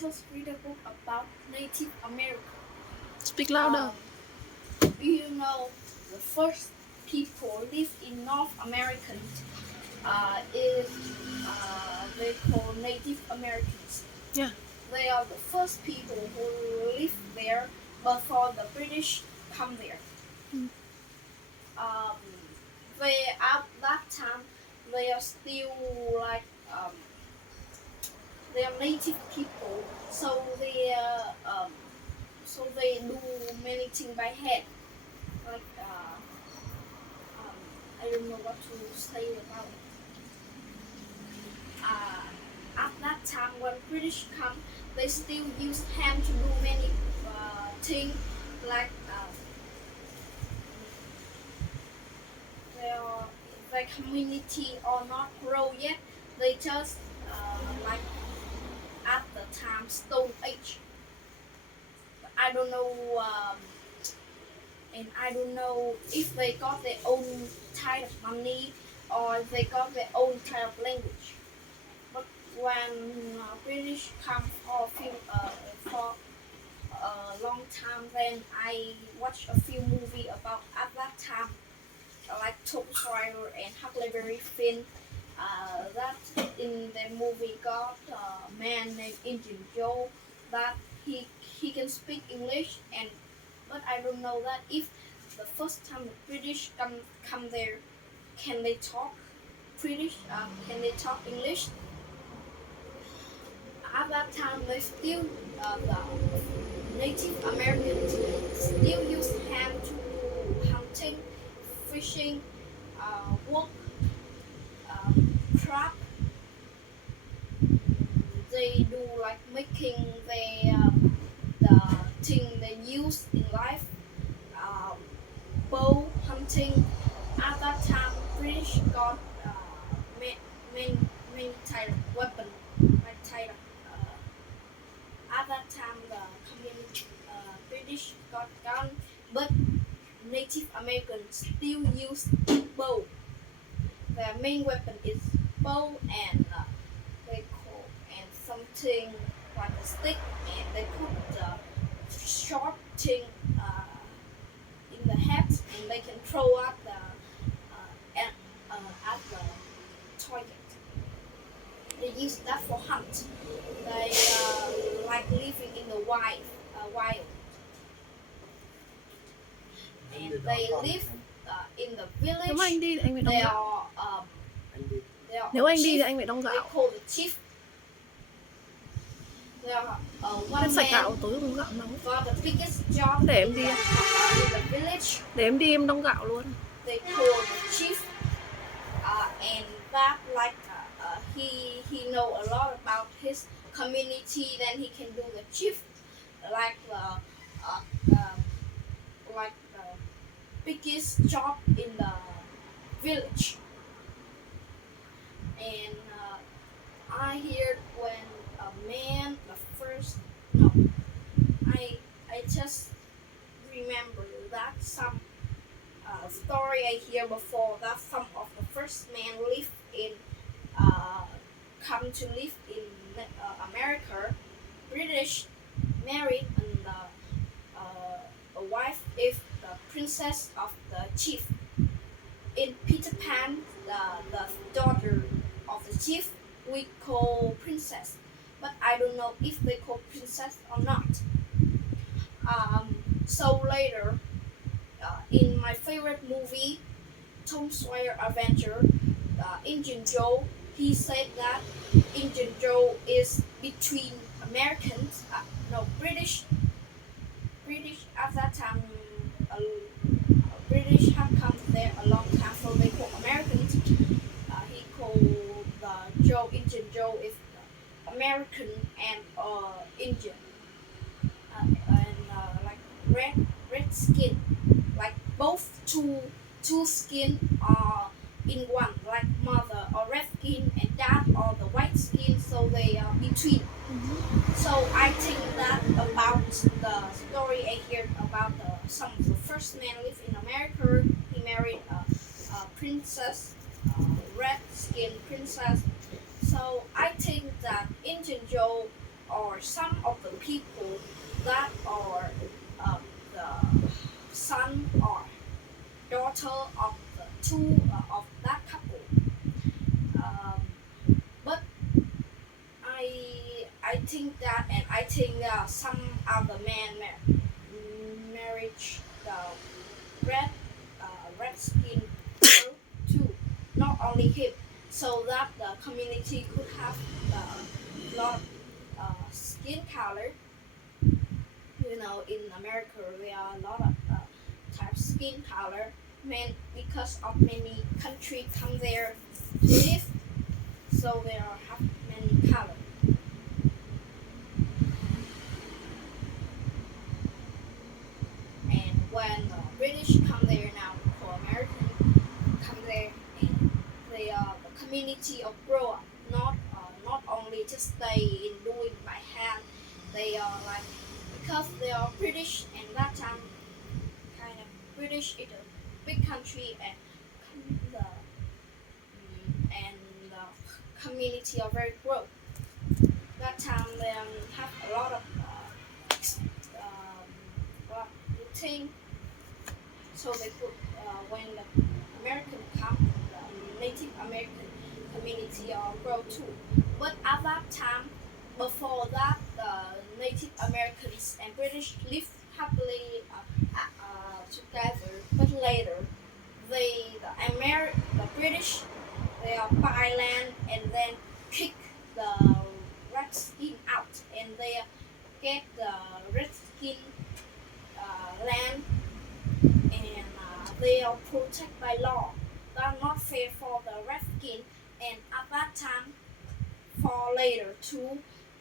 just read a book about Native America. Speak louder. Do you know the first people live in North America is they call Native Americans. Yeah. They are the first people who live there before the British come there. Mm. Um, they at that time they are still like they are native people, so they do many things by hand. Like I don't know what to say about it. At that time when British come, they still use hand to do many things like their their community are not grow yet. They just like at the time Stone Age. I don't know, and I don't know if they got their own type of money or they got their own type of language. But when British come for a long time, then I watched a few movies about at that time, like Tom Sawyer and Huckleberry Finn. That in the movie got a man named Indian Joe that he can speak English and but I don't know that if the first time the British come there, can they talk British? Can they talk English? At that time, they still the Native Americans still use hand to do hunting, fishing, work, craft. They do like making the thing they use in life, uh, bow hunting. At that time, British got many many type of weapon, like type of. At that time, the community British got gun, but Native Americans still use bow. Their main weapon is bow and they call and something like a stick, and they put the sharp thing in the head, and they can throw at at the target. They use that for hunt. They like living in the wild, and they live in the Nếu mà anh village. đi thì anh phải đóng They gạo. they are Nếu anh đi chief. thì anh phải đóng They gạo. call the chief. They are one Em sạch man gạo tối uống gạo nóng. got the biggest job Để em đi. in the village. Để em đi em đóng gạo luôn. They call the chief, and that like he know a lot about his community. Then he can do the chief, like like the biggest job in the village. And I heard when a man the first no, I just remember that some story I hear before that some of the first men live in come to live in America. British married and a wife is the princess of the chief. In Peter Pan, the daughter of the chief, we call princess, but I don't know if they call princess or not. So later, in my favorite movie, Tom Sawyer Adventure, Indian Joe, he said that Indian Joe is between Americans, British. British at that time, British had come there a long time, so they call Americans. He called the Joe, Indian Joe, is American and Indian, and like red skin, like both two skin are in one, like mother or red skin and dad or the white skin, so they are between. So I think that about the story I heard about some of the first men live in America. He married a princess, red skin princess. So I think that Indian Joe or some of the people that are the son or daughter of the two of that couple. Um, but I think that, and I think some other man marriage the red red skin girl too, not only him, so that the community could have lot skin color. In America there are a lot of type skin color, man, because of many country come there to live, so there are have many color. And when British come there now, or American come there, and they are the community of grow up, not only just stay in doing by hand. They are like, because they are British, and that time kind of British is a big country, and the community are very grow. That time they have a lot of routine, so they put when the American come, the Native American community are grow too. But at that time, before that, the Native Americans and British live happily together. But later, the British, they are buy land and then kick the redskin out, and they get the redskin land, and they are protected by law. They are not fair for the redskin, and at that time, for later too,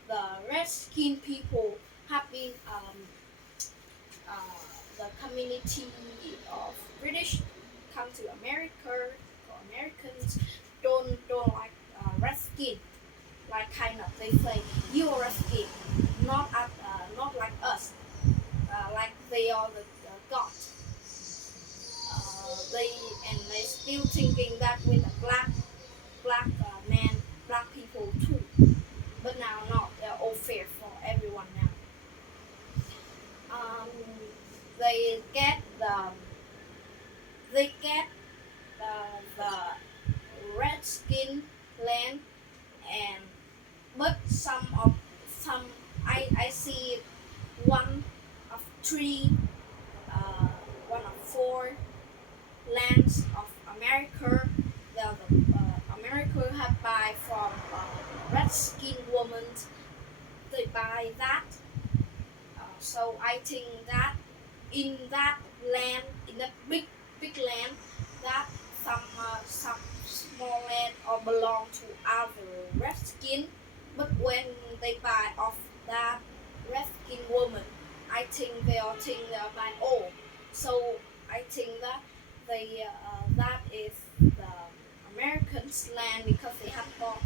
the redskin people have been uh, the community of British come to America. Americans don't like redskin, like kind of they say you are redskin, not like us, like they are the god. They and they still thinking that with the black man, black people too. But now not, they're all fair for everyone now. Um, they get the red skin land, and but some I see one of three, uh, one of four lands of America. America have buy from red skin women. They buy that. So I think that in that land, in that big land, that some small land or belong to other red skin. But when they buy off that red skin woman, I think they all think they are buying all. So I think that that is the Americans' land because they have bought